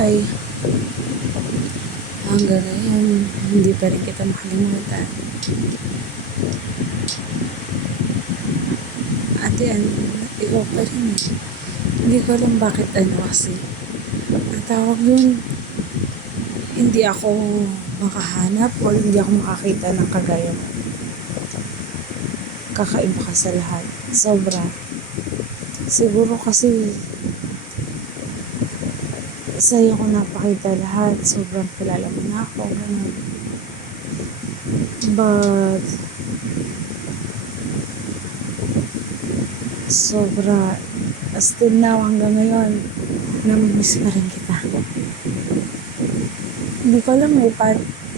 buhay. Hanggang ngayon, hindi pa rin kita makalimutan. At yan, ikaw pa rin eh. Hindi ko alam bakit kasi. Ang tawag dun, hindi ako makahanap o hindi ako makakita ng kagaya mo. Kakaiba ka sa lahat. Sobra. Siguro kasi sa'yo ko napakita lahat. Sobrang kilala mo na ako. Ganun. But sobra. Still now, hanggang ngayon, namimiss pa rin kita. Hindi ko alam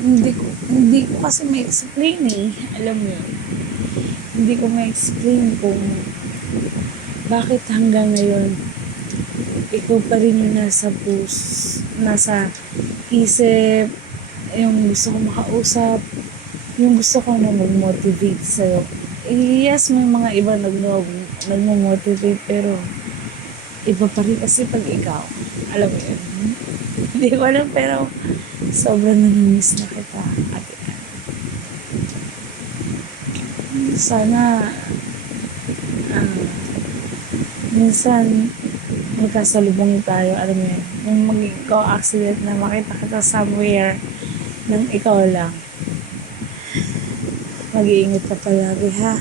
hindi ko kasi ma-explain eh. Alam mo yun. Hindi ko ma-explain kung bakit hanggang ngayon ikaw pa rin yung nasa isip, yung gusto ko makausap, yung gusto ko na mag-motivate sa'yo. Yes, may mga iba nagmo-motivate, pero iba pa rin kasi pag ikaw. Alam mo yun. Hindi ko alam, pero sobrang namimiss na kita. At sana minsan magkasalubong tayo, alam mo yun, yung mag-ikaw accident na makita kita somewhere nang ikaw lang. Mag-iingat ka palagi ha.